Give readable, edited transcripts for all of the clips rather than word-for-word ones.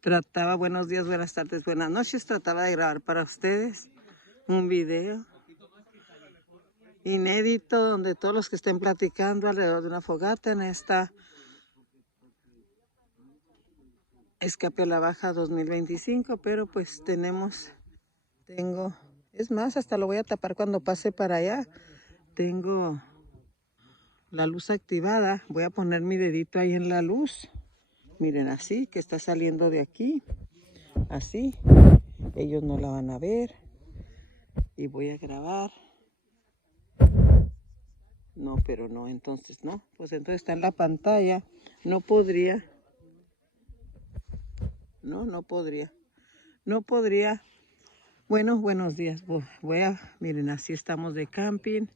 Trataba, buenos días, buenas tardes, buenas noches, trataba de grabar para ustedes un video inédito donde todos los que estén platicando alrededor de una fogata en esta Escape a la Baja 2025, pero pues tengo, es más, hasta lo voy a tapar cuando pase para allá. Tengo la luz activada, voy a poner mi dedito ahí en la luz. Miren, así, que está saliendo de aquí, así. Ellos no la van a ver. Y voy a grabar. No, pero no, entonces no. Pues entonces está en la pantalla. No podría. No podría. No podría. Bueno, buenos días. Miren, así estamos de camping.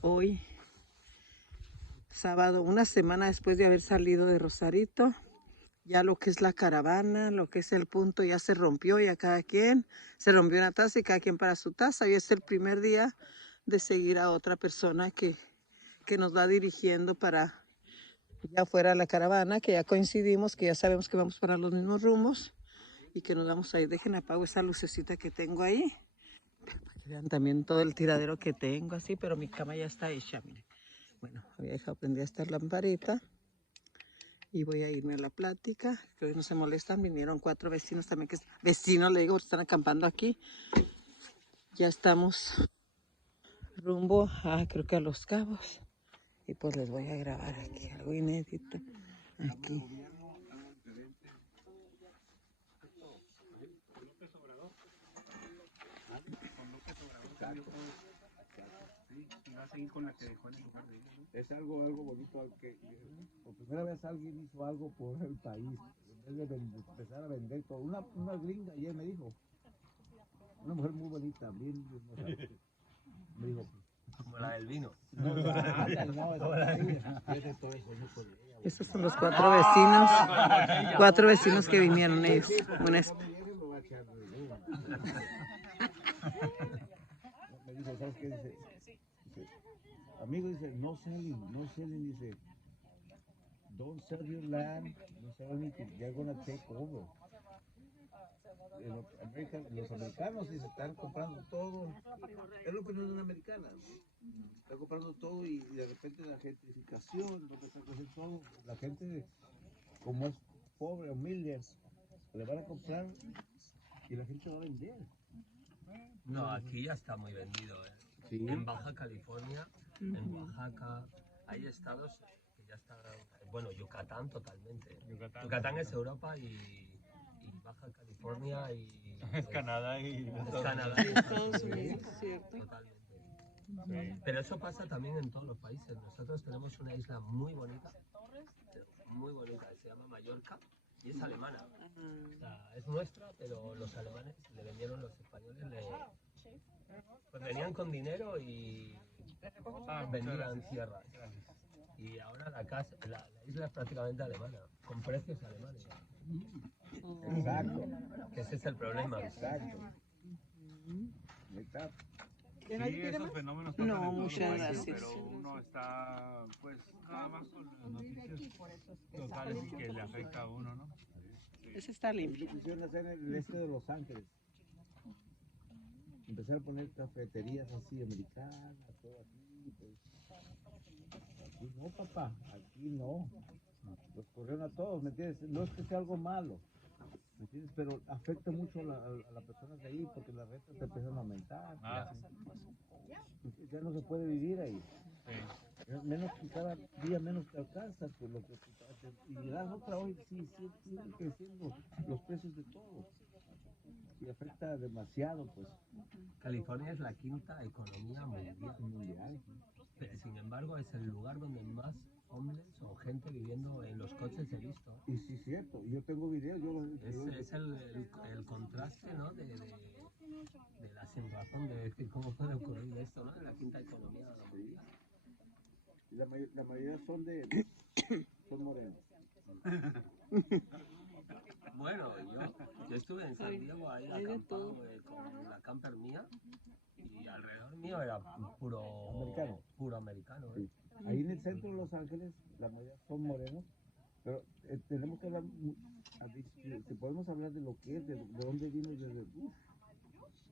Hoy, sábado, una semana después de haber salido de Rosarito. Ya lo que es la caravana, lo que es el punto ya se rompió, ya cada quien se rompió una taza y cada quien para su taza. Y es el primer día de seguir a otra persona que nos va dirigiendo para ya fuera la caravana, que ya coincidimos, que ya sabemos que vamos para los mismos rumbos y que nos vamos a ir. Dejen apago esa lucecita que tengo ahí, para que vean también todo el tiradero que tengo así, pero mi cama ya está hecha, miren. Bueno, había dejado prendida esta lamparita. Y voy a irme a la plática, que hoy no se molestan, vinieron 4 vecinos también, que vecinos le digo, están acampando aquí. Ya estamos rumbo a, creo que a Los Cabos, y pues les voy a grabar aquí algo inédito, aquí. Es algo bonito que por primera vez alguien hizo algo por el país en vez de empezar a vender todo. Una gringa ayer me dijo, una mujer muy bonita, bien, me dijo, como la del vino. Estos son los 4 vecinos que vinieron ellos. me dice, ¿sabes qué? Dice, amigo, dice, no selling, dice, don't sell your land, no sell anything, they're gonna take over. Los americanos dice, están comprando todo, es lo que no es una americana, están comprando todo y de repente la gentrificación, lo que está haciendo todo, la gente como es pobre, humilde, le van a comprar y la gente va a vender. No, aquí ya está muy vendido. Sí. En Baja California, en Oaxaca, hay estados que ya están. Bueno, Yucatán totalmente. Yucatán es Europa y Baja California y. Es Canadá y. Es Canadá y Estados Unidos, ¿cierto? Totalmente. Sí. Pero eso pasa también en todos los países. Nosotros tenemos una isla muy bonita, que se llama Mallorca y es alemana. O sea, es nuestra, pero los alemanes le vendieron, los españoles pues venían con dinero y vendían tierras. Y ahora la isla es prácticamente alemana, con precios alemanes. Exacto. Que ese es el problema. Exacto. Sí, esos fenómenos pasan No, en todos los muchas países, gracias. pero uno está, pues, nada más con las noticias locales y que le afecta a uno, ¿no? Ese está Lo limpio. quisieron hacer en el este de Los Ángeles. Empezar a poner cafeterías así americanas, todo aquí, pues. Aquí no, papá, aquí no. Los corrieron a todos, ¿me entiendes? No es que sea algo malo, ¿me entiendes? Pero afecta mucho a las personas de ahí porque las rentas te empiezan a aumentar. Ah, Ya no se puede vivir ahí. sí. Menos que cada día menos te alcanza pues, lo que y das otra hoy siguen creciendo los precios de todo y afecta demasiado pues. California es la quinta economía mundial. Pero, sin embargo, es el lugar donde más homeless o gente viviendo en los coches he visto. Y sí es cierto, yo tengo videos, Es el contraste, ¿no? De la sin razón de decir cómo puede ocurrir esto, ¿no? De la quinta economía mundial. La mayoría son morenos. Bueno, Yo estuve en San Diego ahí acampado con la camper mía y alrededor mío era Americano. puro americano. Sí. Ahí en el centro de Los Ángeles, la mayoría son morenos, pero tenemos que hablar, si podemos hablar de lo que es, de dónde vino, desde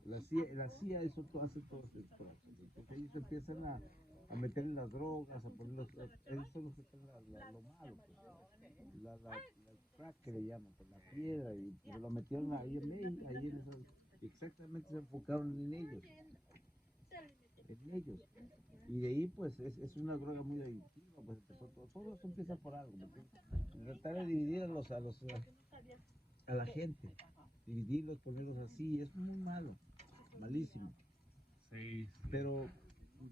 la CIA hace todos estos trabajos. Entonces ellos empiezan a meter las drogas, a poner ellos son los que están lo malo, pues, la crack que le llaman, pues, la piedra, y lo metieron ahí en México, ahí en esos, exactamente se enfocaron en ellos. Y de ahí pues es una droga muy adictiva, pues todo eso empieza por algo, tratar de dividir a la gente, dividirlos, ponerlos así, es muy malo, malísimo. Sí. Pero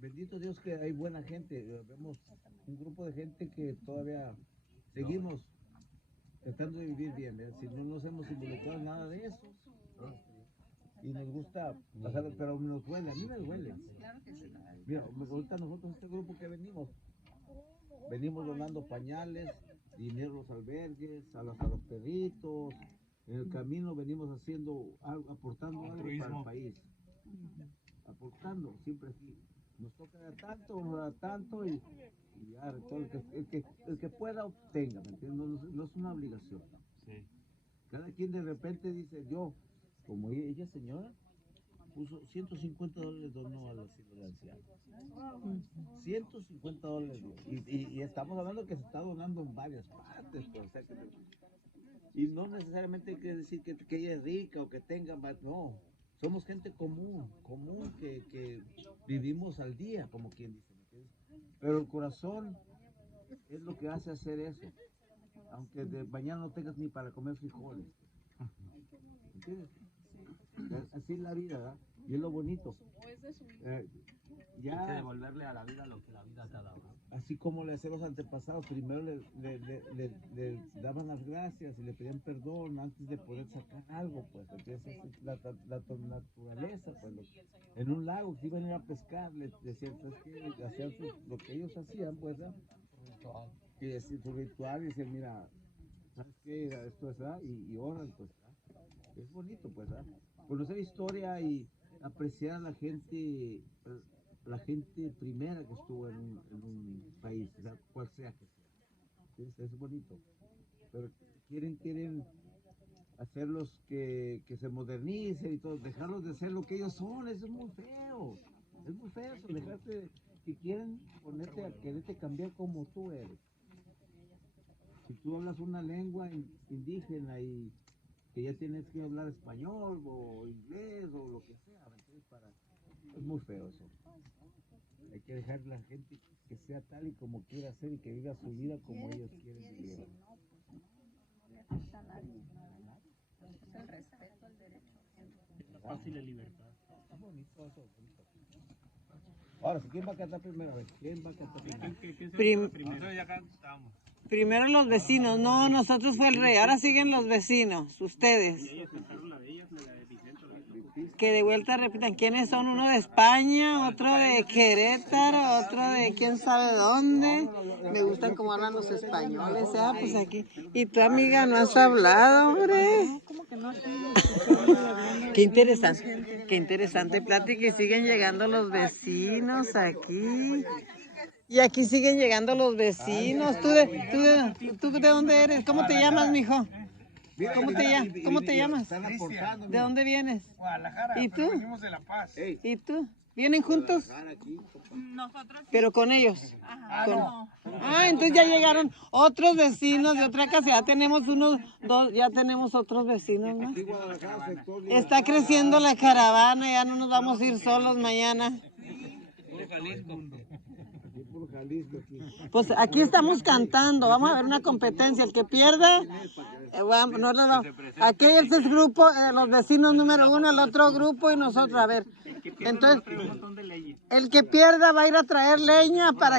bendito Dios que hay buena gente, vemos un grupo de gente que todavía seguimos tratando de vivir bien, si no nos hemos involucrado en nada de eso, y nos gusta pasar, pero nos duele, a mí me duele. Mira, ahorita nosotros, este grupo que venimos donando pañales, dinero a los albergues, a los perritos, en el camino venimos haciendo algo, aportando algo para el país, aportando, siempre aquí. Nos toca dar tanto, nos da tanto y ya, todo el que pueda obtenga, ¿me entiendes? No es una obligación. Sí. Cada quien de repente dice, yo, como ella señora, puso $150 donó a los ancianos. $150. Y estamos hablando que se está donando en varias partes. Pues, o sea, y no necesariamente quiere decir que ella es rica o que tenga más, no. Somos gente común que vivimos al día, como quien dice. Pero el corazón es lo que hace hacer eso. Aunque de mañana no tengas ni para comer frijoles. ¿Entiendes? Así es la vida, ¿verdad? Y es lo bonito. Ya. Hay que devolverle a la vida lo que la vida te ha dado. Así como le hacían los antepasados, primero le daban las gracias y le pedían perdón antes de poder sacar algo, pues. Entonces, la naturaleza, pues. En un lago que iban a ir a pescar, les decían, pues, que hacían lo que ellos hacían, pues, ¿verdad? Y decir su ritual, y decían, mira, ¿sabes qué? Esto es, ¿verdad? Y oran, pues, ¿verdad? Es bonito, pues, ¿verdad? Conocer historia y apreciar a la gente primera que estuvo en un país, o sea, cual sea que sea. Es bonito. Pero quieren hacerlos que se modernicen y todo, dejarlos de ser lo que ellos son, eso es muy feo. Es muy feo eso, dejarte que quieren ponerte a quererte cambiar como tú eres. Si tú hablas una lengua indígena y que ya tienes que hablar español o inglés o lo que sea, es muy feo eso. Hay que dejar a la gente que sea tal y como quiera ser y que viva su vida como ellos quieren vivir. El respeto al derecho. La paz y la libertad. Es bonito eso, bonito. Ahora, ¿quién va a cantar primero? A ver, ¿quién va a cantar primero? Primero ya cantamos. Primero los vecinos, no, nosotros fue el rey, ahora siguen los vecinos, ustedes. Que de vuelta repitan, ¿quiénes son? Uno de España, otro de Querétaro, otro de quién sabe dónde. Me gustan cómo hablan los españoles, pues aquí. Y tu amiga no has hablado, hombre. Qué interesante plática, y siguen llegando los vecinos aquí. Y aquí siguen llegando los vecinos. ¿Tú de dónde eres? ¿Cómo te llamas, mijo? ¿Cómo te llamas? ¿De dónde vienes? Guadalajara. ¿Y tú? Venimos de La Paz. ¿Y tú? ¿Vienen juntos? Nosotros. Pero con ellos. No. Entonces ya llegaron otros vecinos de otra casa. Ya tenemos ya tenemos otros vecinos más. Está creciendo la caravana, ya no nos vamos a ir solos mañana. Pues aquí estamos cantando, vamos a ver una competencia. El que pierda, aquí es el grupo, los vecinos número 1, el otro grupo y nosotros. A ver, entonces, el que pierda va a ir a traer leña para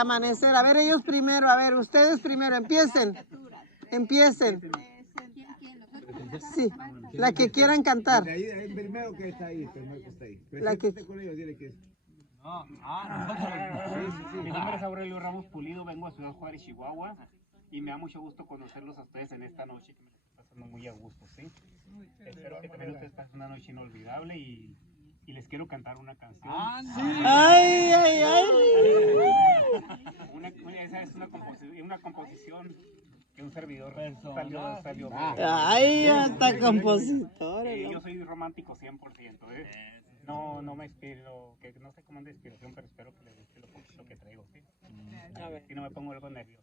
amanecer. A ver, ellos primero, a ver, ustedes primero, empiecen. Sí, la que quieran cantar. El primero que está ahí, La que... con ellos, dile que... Mi nombre es Aurelio Ramos Pulido, vengo a Ciudad Juárez, Chihuahua, y me da mucho gusto conocerlos a ustedes en esta noche que me la estoy pasando muy a gusto, ¿sí? Espero que también ustedes pasen una noche inolvidable y les quiero cantar una canción. Ay, ay, ay. Esa es una composición que un servidor salió. Ay, hasta compositor. Yo soy romántico 100%, ¿eh? No me inspiro, que no sé cómo es de inspiración, pero espero que les guste lo poquito que traigo, ¿sí? A ver. Y no me pongo algo nervioso.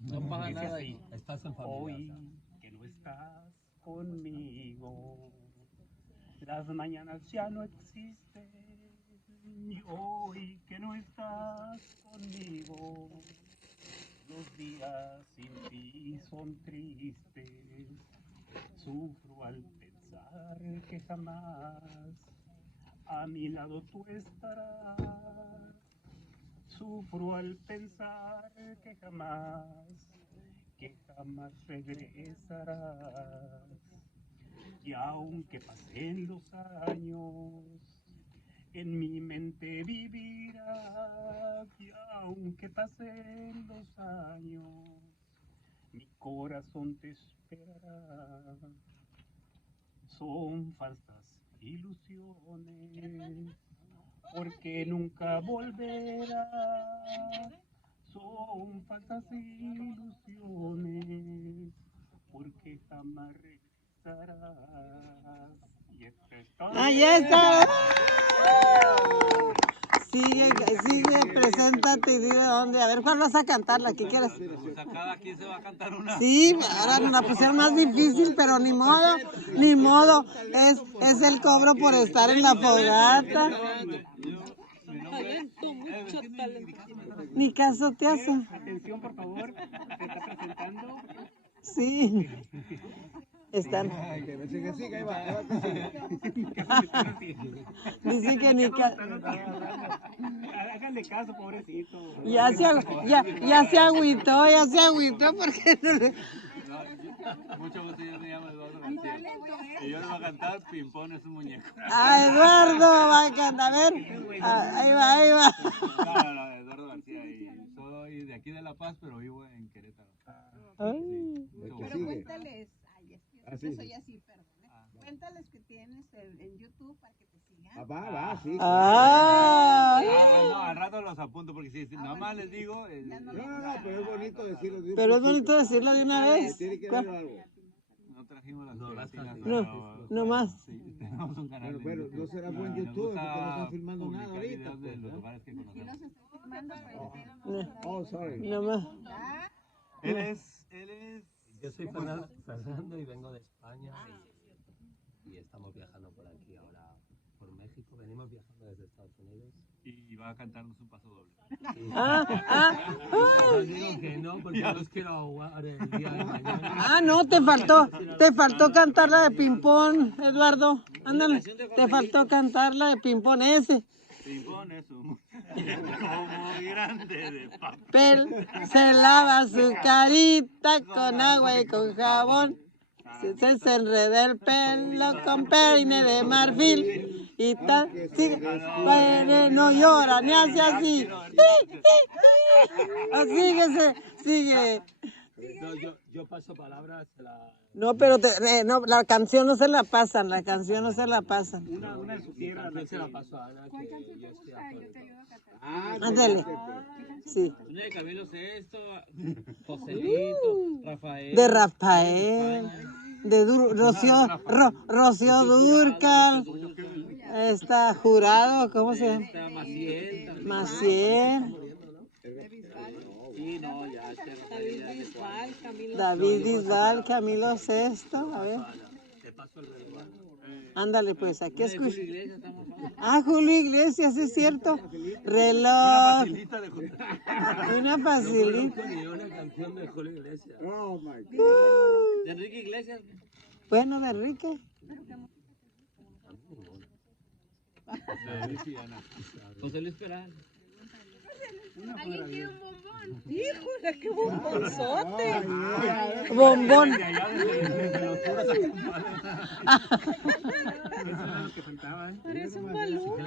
No pasa Dice nada. así, Estás en familia. hoy que no estás conmigo, las mañanas ya no existen. Y hoy que no estás conmigo, los días sin ti son tristes. Sufro al pensar que jamás a mi lado tú estarás. Sufro al pensar que jamás regresarás. Y aunque pasen los años, en mi mente vivirás. Y aunque pasen los años, mi corazón te esperará. Son falsas ilusiones, porque nunca volverá. Son falsas ilusiones, porque jamás regresarás. Y esto es todo. Ahí está. Sigue, preséntate y di de dónde. A ver, ¿cuál vas a cantar? ¿La que quieres? Cada quien se va a cantar una. Sí, ahora nos la pusieron más difícil, pero ni modo, ni modo. Es el cobro por estar en la fogata. Ni caso te hace. Atención, por favor, se está presentando. Sí. Están. Sigue, ahí va. Dice que ni caso. Háganle caso, pobrecito. Ya se agüitó porque no le... Mucho gusto, yo me llamo Eduardo García. Y yo le voy a cantar Pimpón es un muñeco. Ah, Eduardo va a cantar, a ver. Ahí va. No, Eduardo García. Y soy de aquí de La Paz, pero vivo en Querétaro. Ay. Pero cuéntales, yo soy así, perdón. Cuéntales que tienes en YouTube para que te sigan. Va, sí. No, al rato los apunto porque si nada más les digo. No, pero es bonito decirlo. Pero es bonito decirlo de una vez. Tiene que ver algo. No trajimos las pegatinas, No más. Sí, tenemos un canal. Bueno, no será buen YouTube porque no están filmando nada ahorita. De los lugares que conocemos. Oh, sorry. No más. Él es. Yo soy Fernando y vengo de España y estamos viajando por aquí ahora por México. Venimos viajando desde Estados Unidos. Y va a cantarnos un paso doble. Os digo que no porque los quiero ahogar el día de mañana. No, te faltó cantar la de ping-pong, Eduardo. Ándale, te faltó cantar la de ping-pong ese. Pimpón es un muy grande de papel. Se lava su carita con agua y con jabón. Se enreda el pelo con peine de marfil. Y tal, sigue, no llora ni hace así. Sigue. No, yo paso palabras. No, pero la canción no se la pasan, Una de su tierra. La se la paso a Ana. Que yo estoy a Ándale. Sí. Una de Camilo Sesto, Joselito, Rafael. De Rafael. De Rocío Dúrcal. Está Jurado, ¿cómo se llama? Maciel. Sí, no, ya. David Bisbal, Camilo Sesto. A ver. Te paso el reloj. Ándale, pues, aquí escucha. Julio Iglesias, es cierto. Reloj. Una facilita. Ni una canción de Julio Iglesias. Oh, my God. ¿De Enrique Iglesias? Bueno, de Enrique. José Luis Peral. ¿Alguien quiere un bombón? ¡Híjole, qué bombonzote! Bombón. Eres un balón.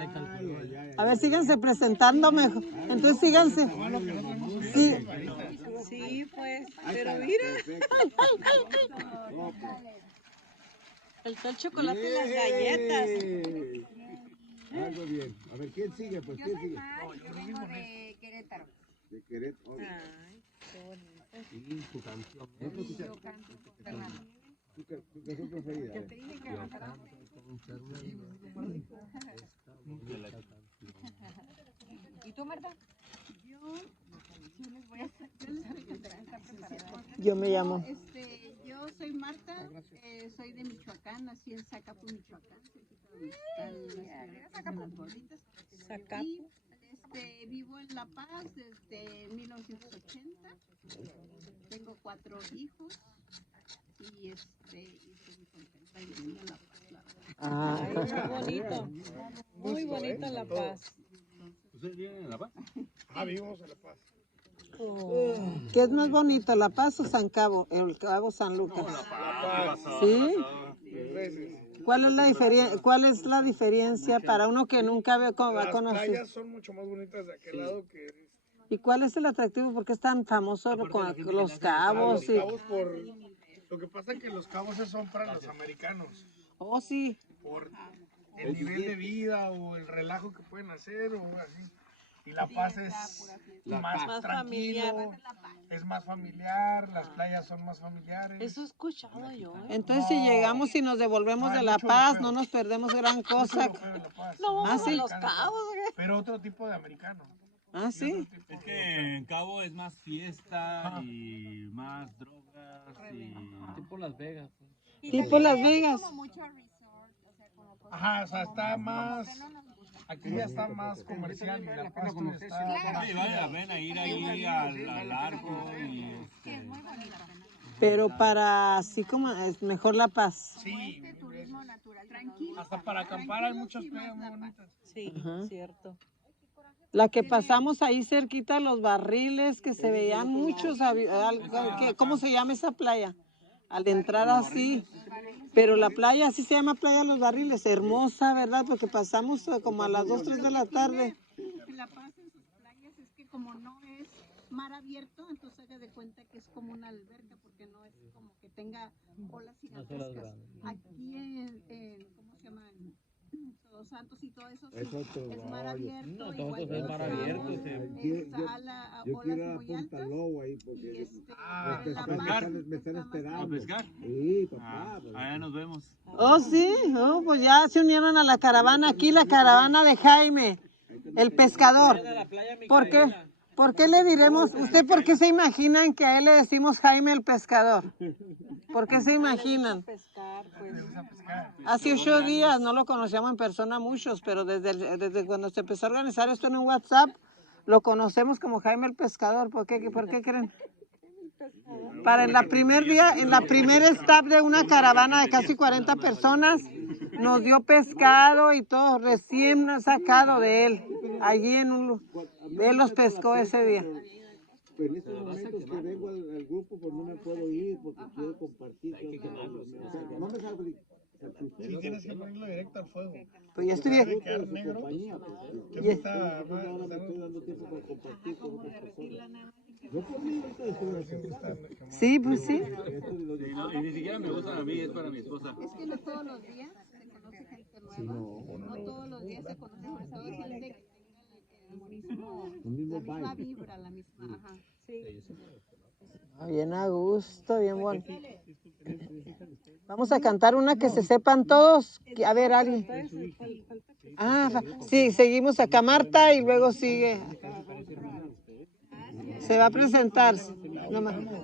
A ver, síganse presentando mejor. Entonces síganse. Sí. Sí, pues. Pero mira. No, pues. Faltó el chocolate y las galletas. Algo bien. A ver, ¿quién sigue? Pues, Yo ¿quién soy sigue? Mar, yo vengo de Querétaro. De Querétaro. Ay, qué bonito. Sí, tu canción. No te escuchas. Yo canto con Fernando. Tu canción preferida. Yo te dije que cantara. Con Fernando. Esta bonita canción. ¿Y tú, Marta? Yo les voy a cantar. ¿Está preparada? Yo me llamo. Yo soy Marta, soy de Michoacán, nací en Zacapu, Michoacán. Están las gorditas. Zacapu. Y vivo en La Paz desde 1980. Tengo 4 hijos y estoy muy contenta y viviendo en La Paz, la verdad. Ay, muy bonito. Muy bonito La Paz. ¿Ustedes viven en La Paz? Ah, vivimos en La Paz. ¿Qué es más bonito, La Paz o San Cabo? El Cabo San Lucas. ¿Sí? ¿Cuál es la diferencia para uno que nunca ve cómo va a Las conocer? playas son mucho más bonitas de aquel lado que ¿Y cuál es el atractivo? ¿Por qué es tan famoso con los cabos? Los Cabos por... Lo que pasa es que los Cabos son para los americanos. Oh, sí. Por el nivel de vida o el relajo que pueden hacer o así. Y La Paz es más tranquilo, es más familiar, las playas son más familiares. Eso he escuchado yo. Entonces, si llegamos y nos devolvemos de La Paz, no nos perdemos gran cosa. No, Ah, sí. Los Cabos. Pero otro tipo de americano. Ah, sí. Es que en Cabo es más fiesta y más drogas y... Tipo Las Vegas. Tipo Las Vegas. Ajá, o sea, está más... Aquí ya está más comercial y La Paz está... Sí, vale la pena ir ahí al largo y... Pero para así como es mejor La Paz. Sí, Turismo natural, tranquilo. hasta para acampar hay muchas playas muy bonitas. Sí, cierto. La que pasamos ahí cerquita, los barriles, que se veían muchos, ¿cómo se llama esa playa? Al entrar así, pero la playa, así se llama Playa Los Barriles, hermosa, ¿verdad? Porque pasamos como a las 2, 3 de la tarde. La Paz en sus playas es que como no es mar abierto, entonces haga de cuenta que es como una alberca, porque no es como que tenga olas gigantescas. Aquí en ¿cómo se llama? Todos Santos y todo eso sí, es mar abierto. No, todos es mar abierto. Yo quiero ir a Punta Lobo ahí porque me están esperando. ¿A pescar? Sí, papá. Allá nos vemos. Oh, sí, oh, pues ya se unieron a la caravana, aquí la caravana de Jaime, el pescador. ¿Por qué? ¿Por qué le diremos, usted por qué se imaginan que a él le decimos Jaime el pescador? ¿Por qué se imaginan? Hace 8 días, no lo conocíamos en persona muchos, pero desde cuando se empezó a organizar esto en un WhatsApp, lo conocemos como Jaime el pescador. ¿Por qué creen? Para en la primer stop de una caravana de casi 40 personas, nos dio pescado y todo, recién sacado de él. Allí él los pescó ese día. Pero en estos momentos que vengo al grupo, pues no me puedo ir porque quiero compartir. No me salgo de... Si tienes que ponerlo directo al fuego. Pues ya estoy bien. Quedar negro. Yo me estoy dando tiempo para compartir con otras personas. Yo por mí ahorita estoy haciendo. Sí, pues sí. Y ni siquiera me gustan a mí, es para mi esposa. Es que no todos los días se conoce gente nueva. No todos los días se conoce gente que tenga la misma vibra, la misma. Ajá. Sí. Bien a gusto, bien bueno. Vamos a cantar una que se sepan todos. A ver, alguien. Ah, sí, seguimos acá Marta y luego sigue. Se va a presentar,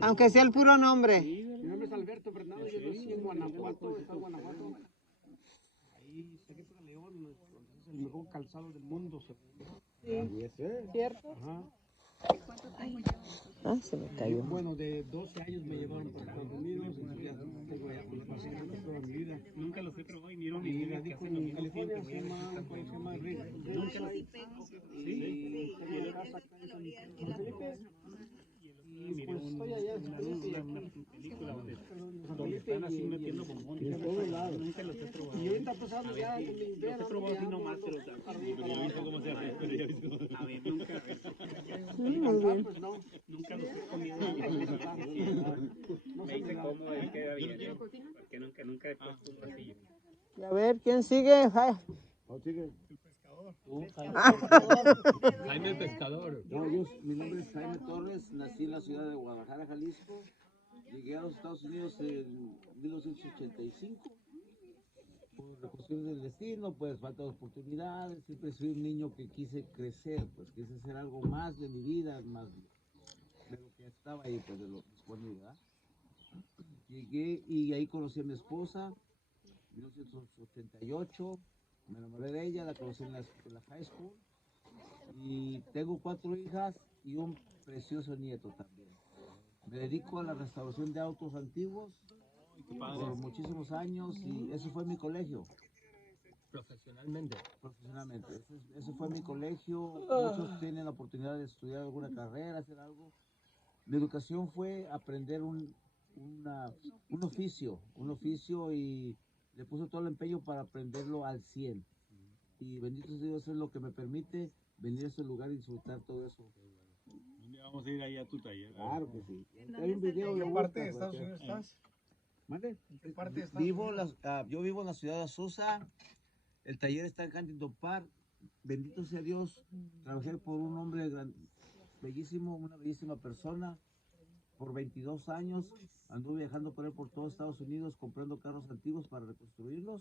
aunque sea el puro nombre. Mi nombre es Alberto Fernando, yo nací en Guanajuato, estado Guanajuato. Ahí saqué para León, es el mejor calzado del mundo. Sí, ¿cierto? Ajá. ¿Cuánto tiempo llevas? Ah, se me cayó. Bueno, de 12 años me llevaron por Estados Unidos, ya tengo ya básicamente toda mi vida. Nunca los he probado y miro mi Y vida. radico en California, se llama un país que se llama Rick. Nunca los he Sí, tengo la casa acá en San Felipe. Y pues estoy allá en San Felipe y aquí. película donde están así metiendo bombones. Nunca los he probado. Y ahorita empezando ya con mi invierno. Los he probado así nomás, pero ya he visto cómo se hace. Pero ya he visto cómo... A ver, nunca. Muy bien. Pues no. Nunca los he comido. ¿Quién sigue? Jaime Pescador. No, mi nombre es Jaime Torres, nací en la ciudad de Guadalajara, Jalisco. Llegué a los Estados Unidos en 1985. Por cuestiones del destino, pues falta de oportunidades. Siempre soy un niño que quise crecer, pues quise hacer algo más de mi vida, más de lo que estaba ahí, pues de lo disponible, ¿verdad? Llegué y ahí conocí a mi esposa, en 1988. Me enamoré de ella, la conocí en la high school. Y tengo 4 hijas y un precioso nieto también. Me dedico a la restauración de autos antiguos por muchísimos años y eso fue mi colegio. Profesionalmente. Profesionalmente. Eso fue mi colegio. Muchos tienen la oportunidad de estudiar alguna carrera, hacer algo. Mi educación fue aprender un oficio y le puse todo el empeño para aprenderlo al 100. Y bendito sea Dios, es lo que me permite venir a este lugar y disfrutar todo eso. Un día vamos a ir ahí a tu taller. Claro que sí. Hay un video ¿En qué parte de Estados Unidos estás? ¿Mande? ¿En qué parte de Estados Unidos? Yo vivo en la ciudad de Azusa. El taller está en Huntington Park. Bendito sea Dios. Trabajé por un hombre bellísimo, una bellísima persona. Por 22 años anduve viajando por él por todo Estados Unidos comprando carros antiguos para reconstruirlos.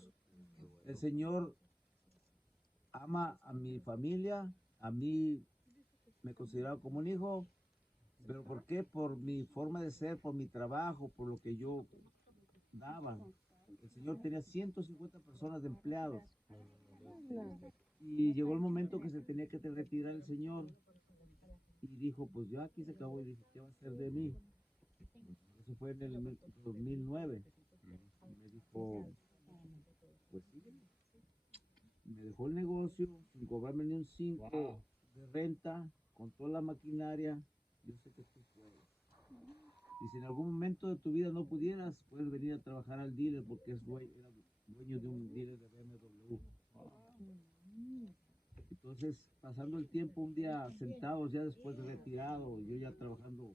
El Señor ama a mi familia, a mí me consideraba como un hijo, pero ¿por qué? Por mi forma de ser, por mi trabajo, por lo que yo daba. El Señor tenía 150 personas de empleados y llegó el momento que se tenía que retirar el Señor y dijo, pues ya aquí se acabó y dije, ¿qué va a hacer de mí? Eso fue en el 2009. Y me dijo, pues sí. Me dejó el negocio sin cobrarme ni un 5 de renta, con toda la maquinaria. Yo sé que tú puedes. Y si en algún momento de tu vida no pudieras, puedes venir a trabajar al dealer porque era dueño de un dealer de BMW. Entonces, pasando el tiempo, un día sentados, ya después de retirado, yo ya trabajando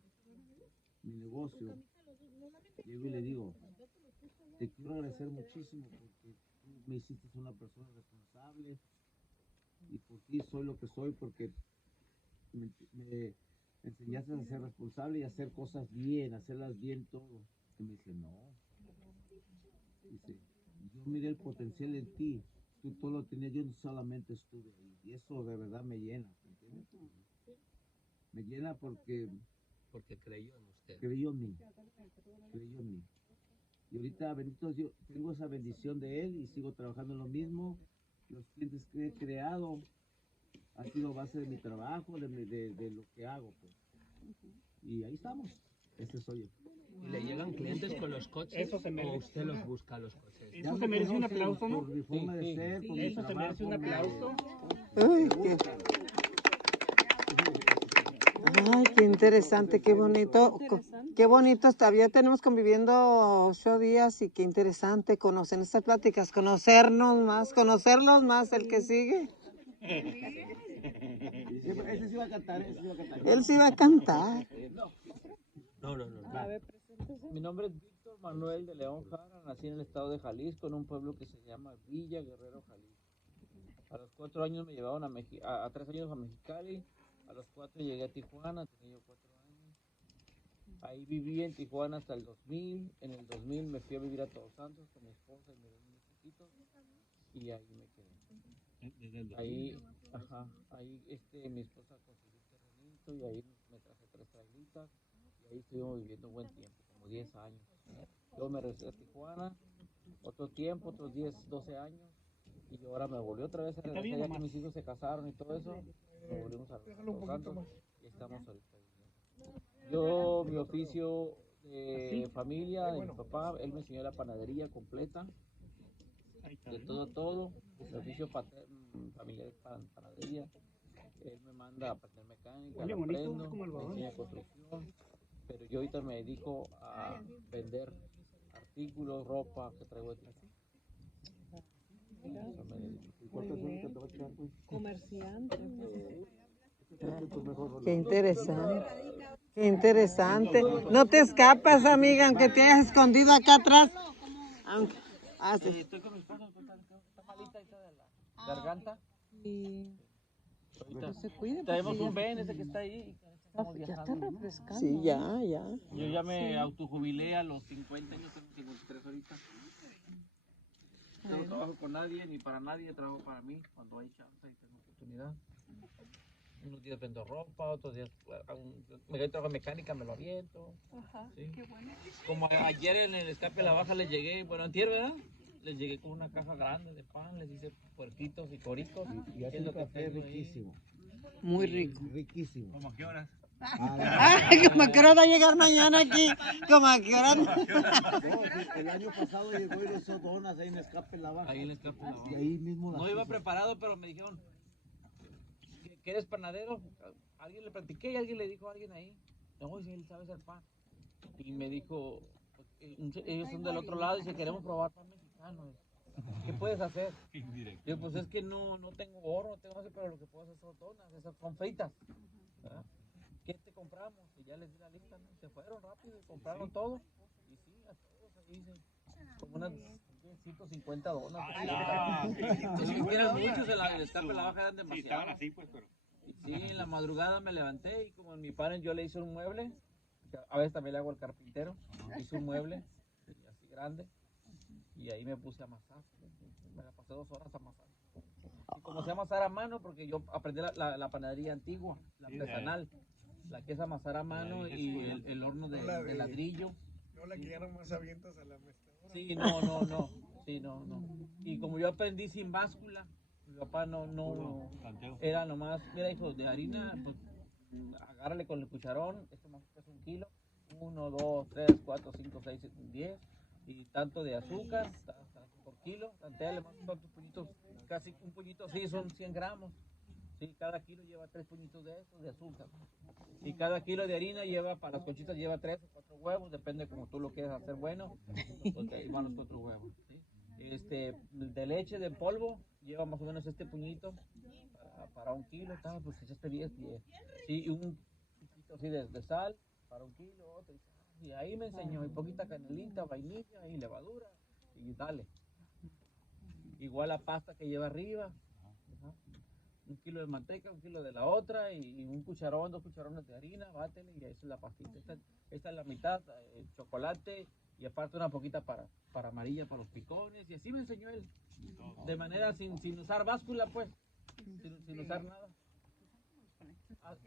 mi negocio, llego y le digo, te quiero agradecer muchísimo porque tú me hiciste una persona responsable y por ti soy lo que soy porque me enseñaste a ser responsable y a hacer cosas bien, hacerlas bien todo. Y me dice, no. Dice, yo miré el potencial en ti, tú todo lo tenías, yo solamente estuve ahí. Y eso de verdad me llena, ¿entiendes? Me llena porque creyó en usted. Creyó en mí. Y ahorita, bendito Dios, tengo esa bendición de Él y sigo trabajando en lo mismo. Los clientes que he creado han sido base de mi trabajo, de lo que hago, pues. Y ahí estamos. Ese soy yo. ¿Y le llegan clientes con los coches o usted los busca los coches? Eso se merece un aplauso, ¿no? Por mi forma de ser, por mi Eso se merece un aplauso. Ay, qué interesante, qué bonito. Qué bonito. Todavía tenemos conviviendo 8 días y qué interesante conocer estas pláticas, conocerlos más, el que sigue. Ese sí va a cantar, Él sí va a cantar. No. A ver, mi nombre es Víctor Manuel de León Jara, nací en el estado de Jalisco, en un pueblo que se llama Villa Guerrero, Jalisco. A los 4 años me llevaron a 3 años a Mexicali, a los 4 llegué a Tijuana, tenía yo 4 años. Ahí viví en Tijuana hasta el 2000, en el 2000 me fui a vivir a Todos Santos con mi esposa y mis 2 niños chiquitos, y ahí me quedé. Ahí mi esposa consiguió un terrenito y ahí me traje 3 trailitas. Ahí estuvimos viviendo un buen tiempo, como 10 años. Luego me regresé a Tijuana, otro tiempo, otros 10, 12 años. Y ahora me volví otra vez a regresar, ya que mis hijos se casaron y todo eso. Nos volvimos a Los Santos y estamos ahorita viviendo. Yo, mi oficio de familia, de mi papá, él me enseñó la panadería completa. De todo. Mi oficio familiar es panadería. Él me manda a aprender mecánica, aprendo, me enseña construcción. Pero yo ahorita me dedico a vender artículos, ropa que traigo de Tijuana. Comerciante. Qué interesante. Qué interesante. No te escapas, amiga, aunque te hayas escondido acá atrás. Sí. Estoy con mi esposo, está malito. gotita ahí de la garganta. Y Ahorita se cuida. traemos un Ben, ese que está ahí. Ya está refrescando. Sí, ya. Yo ya me autojubilé a los 50 años, tengo 53 ahorita. No trabajo con nadie, ni para nadie, trabajo para mí, cuando hay chance y tengo oportunidad. Unos días vendo ropa, otros días me doy trabajo de mecánica, me lo aviento. Ajá, Sí. qué bueno. Como ayer en el escape de la baja les llegué, bueno, antier, ¿verdad? Les llegué con una caja grande de pan, les hice puerquitos y coritos. Y hace un café riquísimo. Muy rico. Riquísimo. ¿Cómo a qué horas? ¿Cómo a qué hora va a llegar mañana aquí? ¿Cómo a qué hora? No, el año pasado llegó y le hizo donas ahí en Escape La Baja. Ahí en Escape La Baja. Y ahí mismo las No iba hizo. preparado, pero me dijeron, ¿que eres panadero? Alguien le platiqué y alguien le dijo a alguien ahí, no, si él sabe hacer pan. Y me dijo, ellos son del otro lado y dice, queremos probar pan mexicano. ¿Qué puedes hacer? Digo, pues es que no tengo horno, no tengo pero lo que puedo hacer son donas, esas son fritas. ¿Verdad? ¿Qué te compramos? Y ya les di la lista, ¿no? Se fueron rápido y compraron todo. Y sí, a todos ahí dicen, como unas 150 donas. Si eran muchos en el escape de la baja eran demasiados. Sí, estaban así, pues, pero... Sí, en la madrugada me levanté y como en mi padre yo le hice un mueble, a veces también le hago al carpintero, hice un mueble así grande y ahí me puse a amasar. Me la pasé 2 horas amasando. Y como sé amasar a mano, porque yo aprendí la panadería antigua, la artesanal, la que es amasar a mano y el horno de ladrillo. No la que ya nomás avientas a la mezcladora. Sí, no. Sí, no. Y como yo aprendí sin báscula, mi papá no era nomás, mira hijo, de harina, pues agárrale con el cucharón, esto más es 1 kilo, 1, 2, 3, 4, 5, 6, 7, 10, y tanto de azúcar, por kilo, tanteale más cuántos puñitos, casi un puñito, sí, son 100 gramos, sí, cada kilo lleva 3 puñitos de eso, de azúcar, y cada kilo de harina lleva, para las conchitas lleva 3 o 4 huevos, depende como tú lo quieras hacer bueno, porque ahí van los 4 huevos, ¿sí? De leche de polvo lleva más o menos este puñito para 1 kilo, pues echaste 10, sí, y un poquito así de sal para 1 kilo, otro, y ahí me enseñó, y poquita canelita, vainilla y levadura, y dale. Igual la pasta que lleva arriba, 1 kilo de manteca, 1 kilo de la otra, y un cucharón, 2 cucharones de harina, bátele, y esa es la pastita. Esta es la mitad, chocolate, y aparte una poquita para amarilla, para los picones, y así me enseñó él, de manera sin usar báscula, pues, sin usar nada.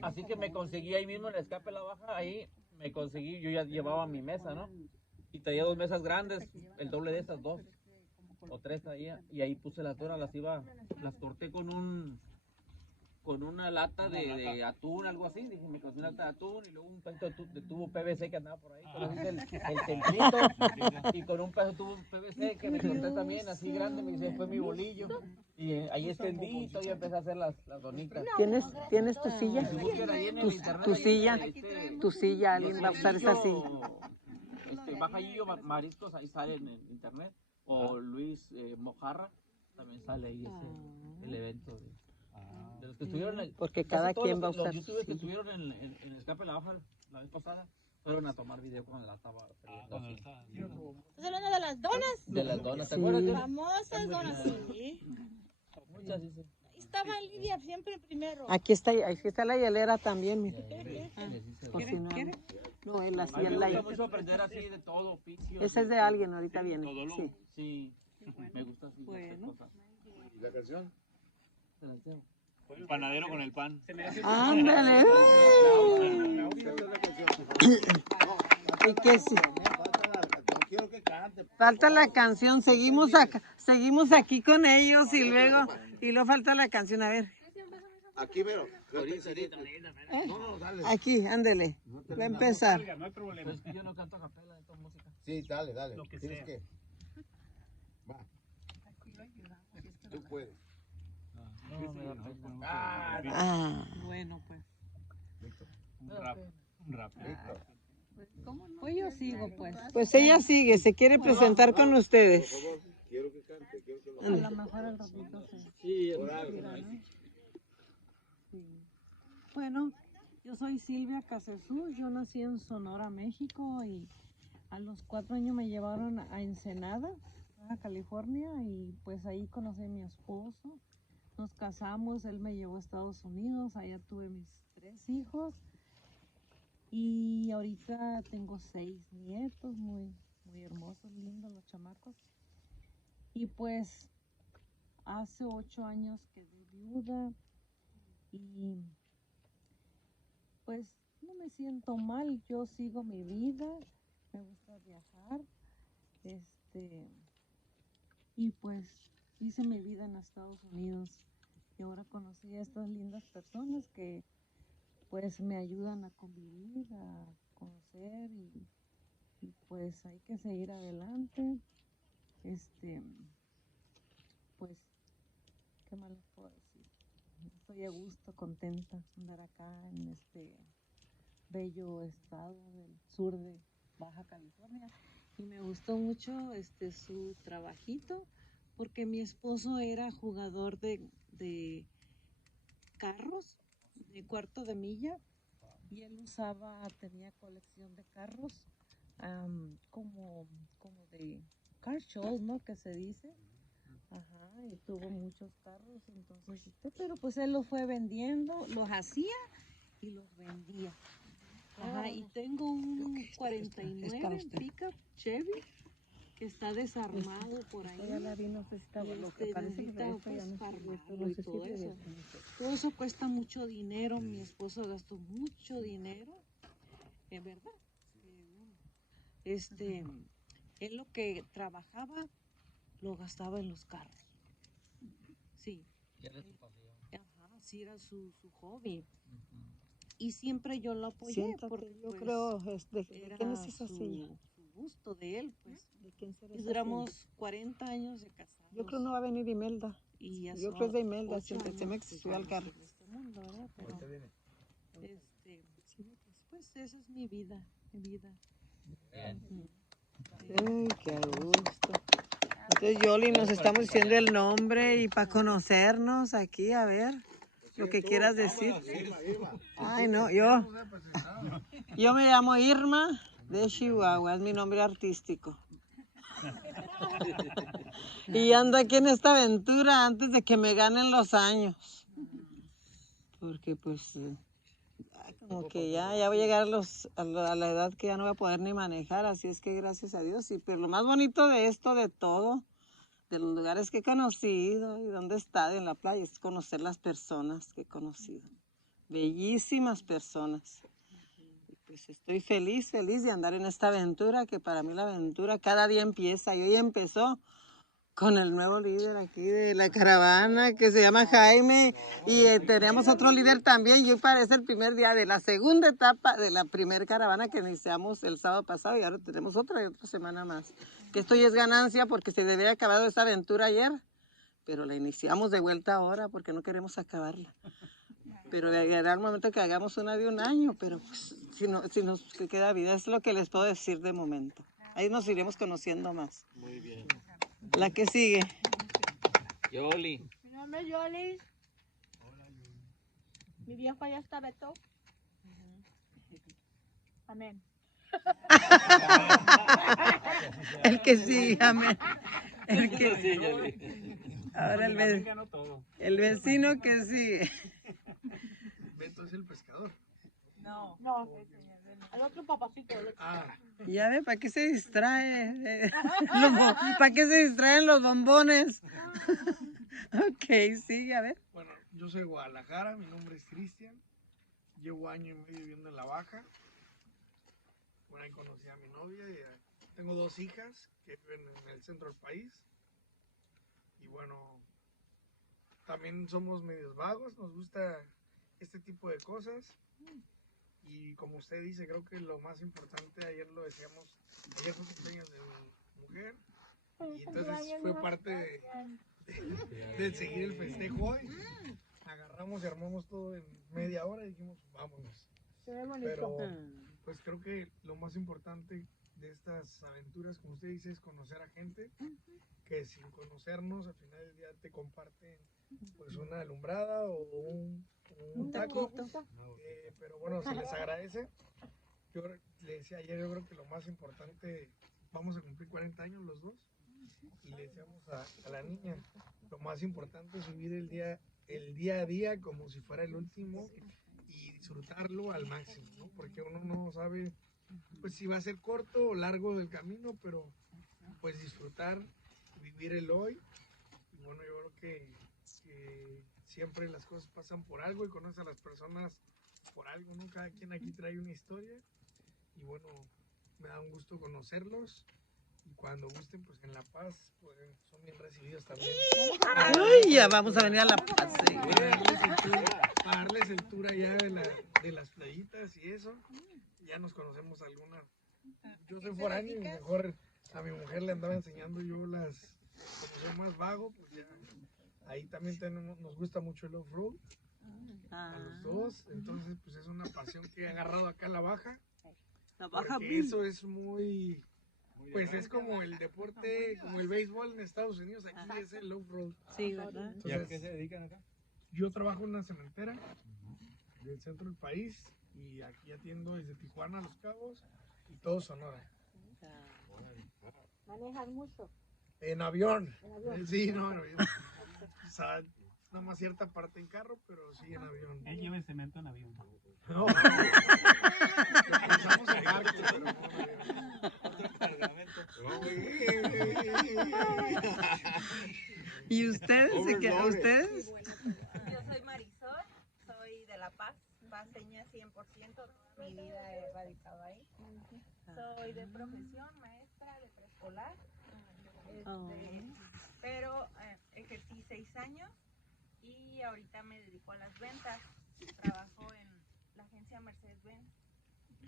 Así que me conseguí ahí mismo en el escape de la baja, ahí me conseguí, yo ya llevaba mi mesa, ¿no? Y traía 2 mesas grandes, el doble de estas, 2 o 3 traía, y ahí puse las donas, las corté con una lata de atún, algo así, dije, me cociné una lata de atún y luego un pedazo de tubo PVC que andaba por ahí, con el templito, y con un pedazo de tubo PVC que me corté también, así grande, me dice, fue mi bolillo, y ahí extendí y todavía empecé a hacer las donitas. ¿Tienes tu silla? Tu silla, alguien va a usar esa silla. Baja Gillo Mariscos, ahí sale en internet, o Luis Mojarra, también sale ahí el evento de los que estuvieron, porque cada quien va a usar los youtubers que estuvieron en el escape de la baja la vez pasada fueron a tomar video cuando la estaba ¿Estás hablando de las donas? de las donas, ¿te acuerdas? Famosas donas, sí. Muchas dicen. Estaba Lidia siempre primero. Aquí está la hielera también, mira. ¿Quiere? No, él así A mí es me gusta mucho aprender así de todo, oficios. Ese es de alguien, ahorita viene. Sí, me gusta así. Bueno. ¿Y la canción? El panadero con el pan. ¡Ándale! ¿Y qué sí? Quiero que cante. Falta la canción, seguimos aquí con ellos y luego falta la canción, a ver. Aquí, pero. No, dale. Aquí, ándele. Va a empezar. No hay problema. Es que yo no canto a capela de toda música. Sí, dale. Lo que Tienes sea. que. Va. Tú puedes. No, me da pena. Bueno, pues. Un rap. Pues yo sigo, pues. Pues ella sigue, se quiere presentar con ustedes. Quiero que cante, quiero que lo A lo mejor el ratito Sí, Bueno, yo soy Silvia Casesú, yo nací en Sonora, México, y a los 4 años me llevaron a Ensenada, Baja California, y pues ahí conocí a mi esposo. Nos casamos, él me llevó a Estados Unidos, allá tuve mis 3 hijos y ahorita tengo 6 nietos, muy hermosos, lindos los chamacos. Y pues hace 8 años quedé viuda y pues no me siento mal, yo sigo mi vida, me gusta viajar, y pues hice mi vida en Estados Unidos y ahora conocí a estas lindas personas que pues me ayudan a convivir, a conocer y pues hay que seguir adelante. Pues, ¿qué más les puedo decir? Estoy a gusto, contenta de andar acá en este bello estado del sur de Baja California. Y me gustó mucho su trabajito, porque mi esposo era jugador de carros, de cuarto de milla, y él tenía colección de carros, como de car shows, ¿no? Que se dice. Ajá, y tuvo muchos carros, entonces, pero pues él los fue vendiendo, los hacía y los vendía. Ajá, y tengo un 49 pickup Chevy que está desarmado por ahí. Ya la vi, no sé si está lo que parece que necesita, esto ya no armarlo y todo eso. Todo eso cuesta mucho dinero, mi esposo gastó mucho dinero, en verdad. Él lo que trabajaba lo gastaba en los carros. Sí. Era su pasión. Ajá, sí, era su hobby. Y siempre yo lo apoyé. Siéntate, porque yo pues, creo, ¿de era quién es esa silla? su gusto de él, pues. ¿De quién será Y esa duramos silla? 40 años de casados. Yo creo no va a venir Imelda. Y ya Yo son creo es de Imelda, 8 siempre se me años que se sube al carro. en este mundo, ¿verdad? Pero, Ahorita viene. pues esa es mi vida, Bien. Ay, qué gusto. Entonces, Yoli, nos estamos diciendo el nombre y para conocernos aquí, a ver, lo que quieras decir. Ay, no, yo me llamo Irma de Chihuahua, es mi nombre artístico. Y ando aquí en esta aventura antes de que me ganen los años. Porque pues, como que ya voy a llegar a la edad que ya no voy a poder ni manejar, así es que gracias a Dios. Pero lo más bonito de esto, de todo, de los lugares que he conocido y dónde he estado en la playa, es conocer las personas que he conocido. Bellísimas personas. Y pues estoy feliz de andar en esta aventura, que para mí la aventura cada día empieza. Y hoy empezó con el nuevo líder aquí de la caravana, que se llama Jaime, y tenemos otro líder también. Y hoy parece el primer día de la segunda etapa de la primera caravana que iniciamos el sábado pasado, y ahora tenemos otra semana más. Que esto ya es ganancia, porque se debería haber acabado esa aventura ayer, pero la iniciamos de vuelta ahora porque no queremos acabarla. Pero llegará el momento que hagamos una de un año, pero pues, si nos queda vida, es lo que les puedo decir de momento. Ahí nos iremos conociendo más. Muy bien. La que sigue. Yoli. Mi nombre es Yoli. Mi viejo ya está Beto. Amén. El que sigue, amén. El que sigue. Ahora el vecino que sigue. Beto es el pescador. No, el otro papacito. Ya ve, ¿para qué se distrae? ¿Para qué se distraen los bombones? Ok, sigue, a ver. Bueno, yo soy de Guadalajara, mi nombre es Cristian. Llevo año y medio viviendo en La Baja. Bueno, ahí conocí a mi novia. Y tengo 2 hijas que viven en el centro del país. Y bueno, también somos medios vagos, nos gusta este tipo de cosas. Y como usted dice, creo que lo más importante, ayer lo decíamos, ayer fue cumpleaños de mi mujer. Y entonces fue parte de seguir el festejo hoy. Agarramos y armamos todo en media hora y dijimos, vámonos. Pero pues creo que lo más importante de estas aventuras, como usted dice, es conocer a gente que sin conocernos al final del día te comparten pues una alumbrada o un taco. Pero bueno, se les agradece. Yo le decía ayer, yo creo que lo más importante, vamos a cumplir 40 años los dos. y le decíamos a la niña, lo más importante es vivir el día a día como si fuera el último y disfrutarlo al máximo, ¿no? Porque uno no sabe pues si va a ser corto o largo del camino, pero pues disfrutar, vivir el hoy. Y bueno, yo creo que siempre las cosas pasan por algo y conoces a las personas por algo, ¿no? Cada quien aquí trae una historia y bueno, me da un gusto conocerlos. Y cuando gusten, pues en La Paz, pues, son bien recibidos también. Uy, ya vamos a venir a La Paz. Sí. Para darles el tour allá de las playitas y eso. Ya nos conocemos algunas. Yo soy foráneo y mejor a mi mujer le andaba enseñando yo las, como soy más vago, pues ya. Ahí también nos gusta mucho el off-road. A los dos. Entonces, pues es una pasión que he agarrado acá en La Baja. Porque eso es muy... Pues es como el deporte, como el béisbol en Estados Unidos, aquí es el off-road. Sí, ¿verdad? ¿Y a qué se dedican acá? Yo trabajo en una cementera del centro del país y aquí atiendo desde Tijuana a Los Cabos y todo Sonora. ¿Manejas mucho? En avión. ¿En avión? Sí, no, en avión. O sea, nada más cierta parte en carro, pero sí en avión. Él lleva el cemento en avión. No. Pensamos en barco, pero no en avión. ¿Y ustedes? ¿Ustedes? Yo soy Marisol, soy de La Paz, paseña 100%, mi vida he radicado ahí. Soy de profesión maestra de preescolar, pero ejercí 6 años y ahorita me dedico a las ventas. Trabajo en la agencia Mercedes-Benz,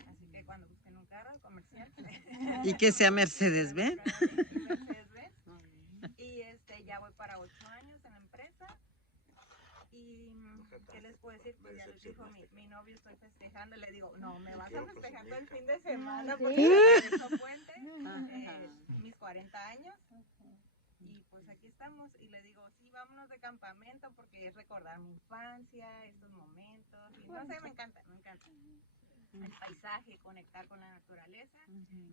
así que cuando busquen un carro comercial. ¿Y que sea Mercedes-Benz? Y ya voy para 8 años en la empresa. Y ¿qué les puedo decir? Pues ya les dijo mi novio, estoy festejando. Le digo, no, me vas a festejar todo el fin de semana porque hizo puente, mis 40 años. Y pues aquí estamos. Y le digo, sí, vámonos de campamento porque es recordar mi infancia, estos momentos. Y no sé, me encanta, me encanta. El paisaje, conectar con la naturaleza.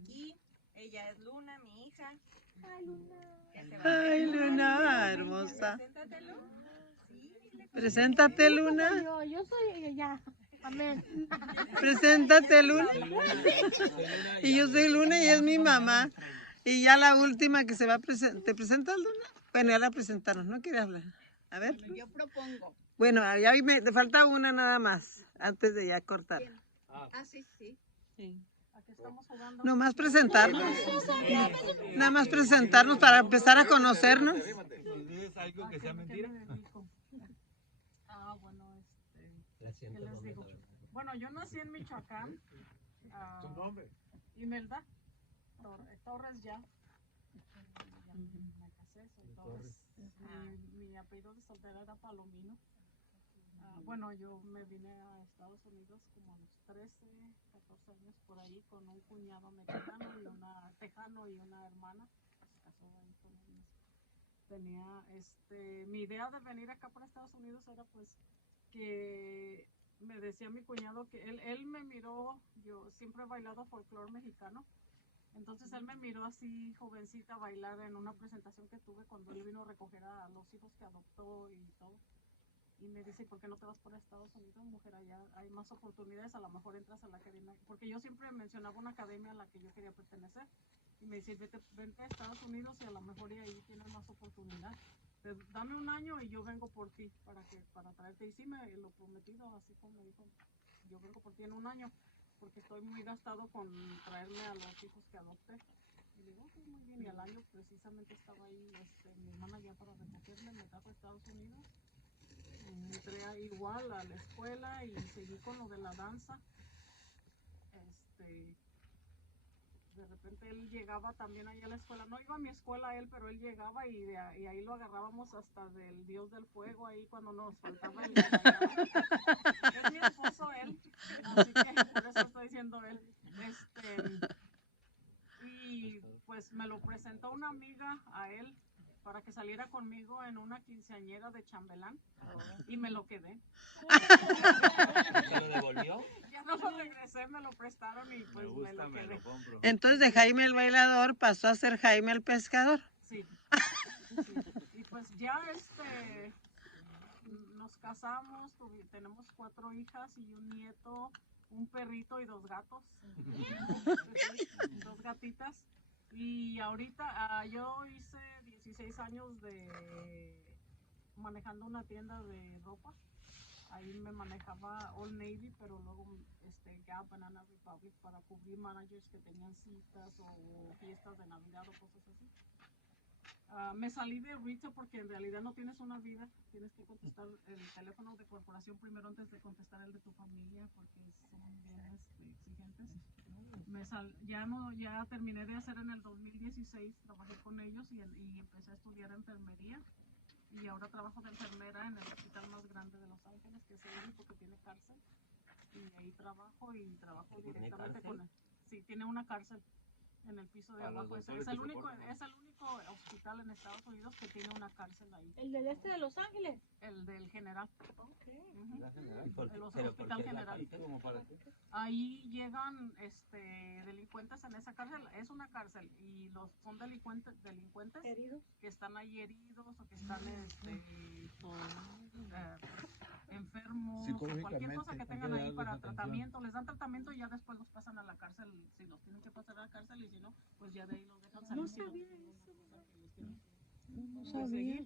Y ella es Luna, mi hija. Ay, Luna. Ay, Luna, hermosa. Preséntate, Luna. Preséntate, Luna. Yo soy ella. Amén. Preséntate, Luna. Y yo soy Luna y es mi mamá. Y ya la última que se va a presentar. ¿Te presentas, Luna? Bueno, ya la presentaron, ¿no quiere hablar? A ver. Yo propongo. Bueno, ya me falta una nada más, antes de ya cortar. Sí. Aquí estamos jugando. Nomás presentarnos. Nada más presentarnos para empezar a conocernos. ¿Es algo que sea mentira? Bueno, ¿qué les digo? Bueno, yo nací en Michoacán. ¿Tu nombre? Imelda Torres ya. Me casé, soy Torres. Mi apellido de soltera era Palomino. Bueno, yo me vine a Estados Unidos como a los 13, 14 años por ahí con un cuñado mexicano y una tejano y una hermana. Se casó ahí con ellos. Tenía mi idea de venir acá para Estados Unidos era pues que me decía mi cuñado que él me miró, yo siempre he bailado folclore mexicano, entonces él me miró así jovencita bailar en una presentación que tuve cuando él vino a recoger a los hijos que adoptó y todo. Y me dice, ¿por qué no te vas por Estados Unidos, mujer? Allá hay más oportunidades, a lo mejor entras a la academia. Porque yo siempre mencionaba una academia a la que yo quería pertenecer. Y me dice, vente a Estados Unidos y a lo mejor ahí tienes más oportunidad. Dame un año y yo vengo por ti para traerte. Y sí, me lo prometido, así como me dijo, yo vengo por ti en un año, porque estoy muy gastado con traerme a los hijos que adopté. Y digo, ok, muy bien. Y al año precisamente estaba ahí mi hermana ya para recogerme, me trajo a Estados Unidos. Entré igual a la escuela y seguí con lo de la danza. De repente él llegaba también ahí a la escuela. No iba a mi escuela él, pero él llegaba y ahí lo agarrábamos hasta del Dios del Fuego, ahí cuando nos faltaba el... Es mi esposo él, así que por eso estoy diciendo él. Y pues me lo presentó una amiga a él para que saliera conmigo en una quinceañera de chambelán y me lo quedé. ¿Se lo devolvió? Ya no lo regresé, me lo prestaron y pues me lo quedé. Entonces de Jaime el bailador pasó a ser Jaime el pescador. Sí. Y pues ya nos casamos, tenemos 4 hijas y un nieto, un perrito y 2 gatos. 2 gatitas. Y ahorita yo hice 16 años de manejando una tienda de ropa. Ahí me manejaba Old Navy, pero luego Gap, Banana Republic para cubrir managers que tenían citas o fiestas de Navidad o cosas así. Me salí de retail porque en realidad no tienes una vida, tienes que contestar el teléfono de corporación primero antes de contestar el de tu familia porque son bien exigentes. Ya terminé de hacer en el 2016, trabajé con ellos y empecé a estudiar enfermería y ahora trabajo de enfermera en el hospital más grande de Los Ángeles, que es el único que tiene cárcel, y ahí trabajo directamente con él. Sí, tiene una cárcel en el piso de abajo. Es el único hospital en Estados Unidos que tiene una cárcel ahí. ¿El del este de Los Ángeles? El del general. El hospital general. Ahí llegan delincuentes en esa cárcel. Es una cárcel y son delincuentes ¿Heridos? Que están ahí heridos o que están enfermos o cualquier cosa que tengan ahí para tratamiento. Les dan tratamiento y ya después los pasan a la cárcel. Si los tienen que pasar a la cárcel y si no, pues ya de ahí los dejan salir. No sabía eso. No sabía.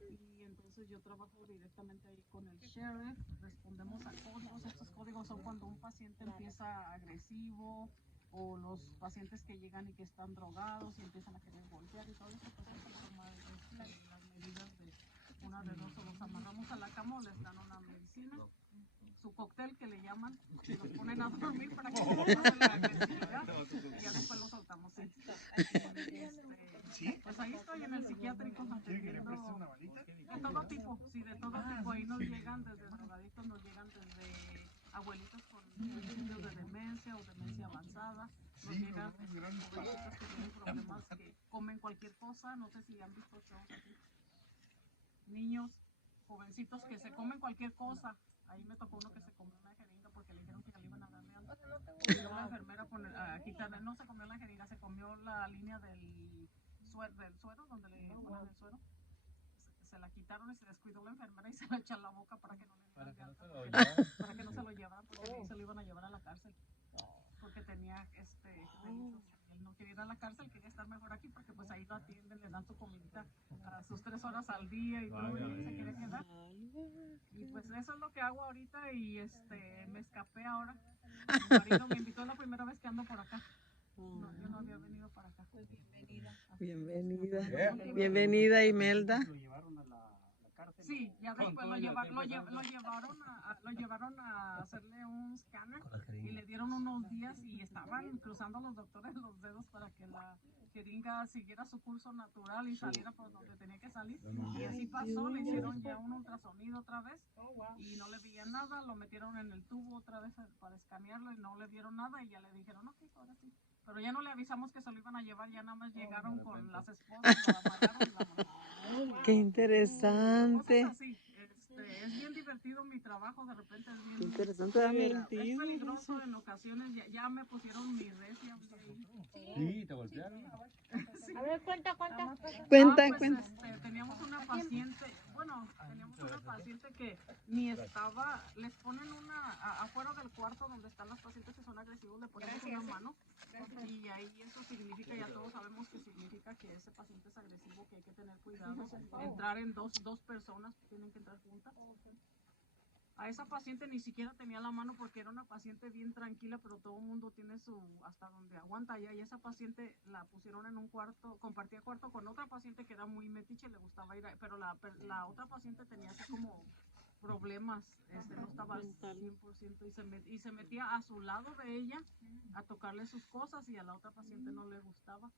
Y entonces yo trabajo directamente ahí con el sheriff, respondemos a códigos. Estos códigos son cuando un paciente empieza agresivo o los pacientes que llegan y que están drogados y empiezan a querer golpear y todo eso, pues hay que tomar las medidas de una de dos, o los amarramos a la cama o les dan una medicina, su cóctel que le llaman, y los ponen a dormir para que no se la agresividad y ya después los soltamos. Pues ahí estoy en el psiquiátrico atendiendo de todo tipo, de todo tipo. Ahí nos llegan desde drogadictos, nos llegan desde abuelitos con principios de demencia o demencia avanzada, nos llegan abuelitos que tienen problemas que comen cualquier cosa, no sé si han visto shows aquí. Niños, jovencitos que se comen cualquier cosa. Ahí me tocó uno que se comió una jeringa porque le dijeron que ya le iban a darle algo. Y la enfermera quitarle, no se comió la jeringa, se comió la línea del suero, donde le ponen el suero. Se la quitaron y se descuidó la enfermera y se la echó a la boca para que no le dieran para que no se lo llevaran, porque ahí se lo iban a llevar a la cárcel. Porque tenía delitos. Él no quería ir a la cárcel, quería estar mejor aquí porque pues ahí lo atienden, le dan su comidita a sus 3 horas al día y todo, y se quiere quedar. Y pues eso es lo que hago ahorita y me escapé ahora. Mi marido me invitó la primera vez que ando por acá. No, yo no había venido para acá. Pues bienvenida. Bienvenida, Imelda. Sí, ya después lo llevaron a hacerle un scanner y le dieron unos días y estaban cruzando los doctores los dedos para que la jeringa siguiera su curso natural y saliera por donde tenía que salir. Y así pasó, le hicieron ya un ultrasonido otra vez y no le veían nada, lo metieron en el tubo otra vez para escanearlo y no le vieron nada y ya le dijeron, ok, ahora sí. Pero ya no le avisamos que se lo iban a llevar, ya nada más llegaron con las esposas, lo amarraron y la mandaron. Qué interesante. Cosas así. Es bien divertido mi trabajo, de repente es bien Interesante. es peligroso en ocasiones, ya me pusieron mi red y hablé ahí. Sí, te golpearon. Sí. A ver, cuenta. Cuenta. Teníamos una paciente que ni estaba, les ponen afuera del cuarto donde están los pacientes que son agresivos, le ponemos una mano y ahí eso significa, ya todos sabemos que significa que ese paciente es agresivo, que hay que tener cuidado, entrar en dos personas que tienen que entrar juntas. A esa paciente ni siquiera tenía la mano porque era una paciente bien tranquila, pero todo el mundo tiene hasta donde aguanta ya. Y esa paciente la pusieron en un cuarto, compartía cuarto con otra paciente que era muy metiche, le gustaba ir pero la otra paciente tenía así como problemas, no estaba al 100% y se metía a su lado de ella a tocarle sus cosas y a la otra paciente no le gustaba.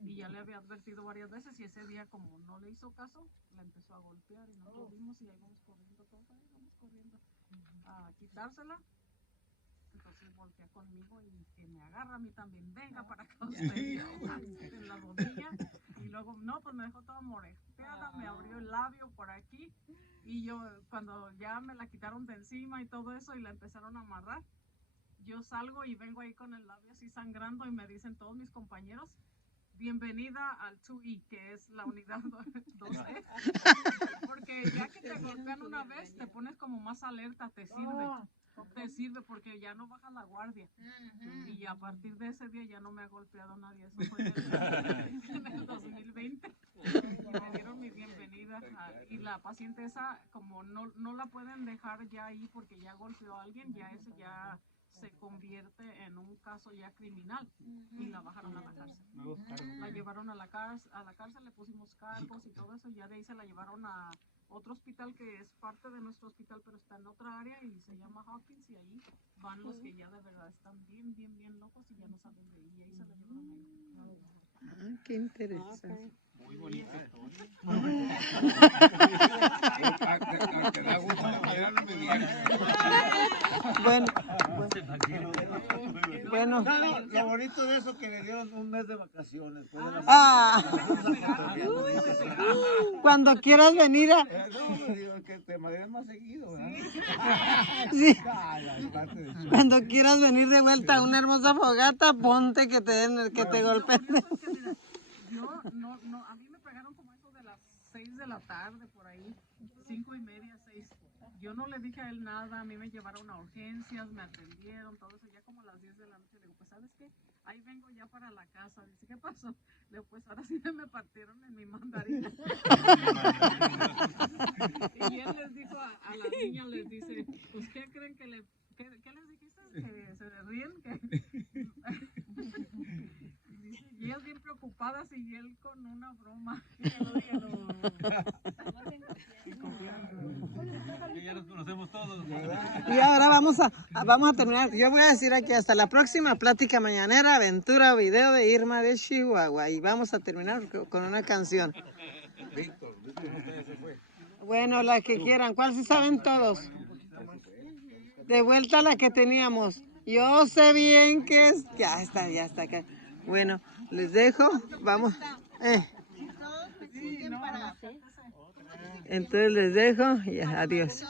Y ya le había advertido varias veces y ese día como no le hizo caso, la empezó a golpear y nosotros vimos y ahí vamos corriendo a quitársela. Entonces voltea conmigo y que me agarra a mí también, venga para acá usted, en la rodilla, y luego, no, pues me dejó toda moreteada, me abrió el labio por aquí, y yo, cuando ya me la quitaron de encima y todo eso, y la empezaron a amarrar, yo salgo y vengo ahí con el labio así sangrando, y me dicen todos mis compañeros, bienvenida al 2E, que es la unidad 2E. Porque ya que te golpean una vez, te pones como más alerta, te sirve porque ya no bajas la guardia. Y a partir de ese día ya no me ha golpeado nadie. Eso fue en el 2020. Y me dieron mi bienvenida. Y la paciente esa, como no la pueden dejar ya ahí porque ya golpeó a alguien, ya ese ya se convierte en un caso ya criminal y la bajaron a la cárcel. La llevaron a la cárcel, le pusimos cargos y todo eso, y ya de ahí se la llevaron a otro hospital que es parte de nuestro hospital, pero está en otra área y se llama Hopkins, y ahí van los que ya de verdad están bien locos y ya no salen de ahí, y ahí se la llevaron ahí. Ah, qué interesante. Muy bonita historia. Te da gusto que me Bueno. Lo bonito de eso que le dieron un mes de vacaciones. Cuando quieras venir a... Digo que te madrean más seguido, ¿verdad? Sí. Cuando quieras venir de vuelta a una hermosa fogata, ponte que te golpeen. A mí me pegaron como eso de las 6 de la tarde, por ahí, 5:30, 6. Yo no le dije a él nada, a mí me llevaron a urgencias, me atendieron, todo eso, ya como a las 10 de la noche. Le digo, pues, ¿sabes qué? Ahí vengo ya para la casa. Dice, ¿qué pasó? Le digo, pues, ahora sí me partieron en mi mandarina. Y él les dijo a las niñas, les dice, pues, ¿qué creen que qué les dijiste? ¿Que se ríen? Y ellas bien preocupadas y él con una broma. Ya nos conocemos todos. Y ahora vamos a terminar. Yo voy a decir aquí hasta la próxima plática mañanera, aventura o video de Irma de Chihuahua. Y vamos a terminar con una canción. Víctor se fue. Bueno, la que quieran. ¿Cuál sí saben todos? De vuelta a la que teníamos. Yo sé bien que es... Ya está acá. Bueno, les dejo. Vamos. Entonces les dejo y adiós.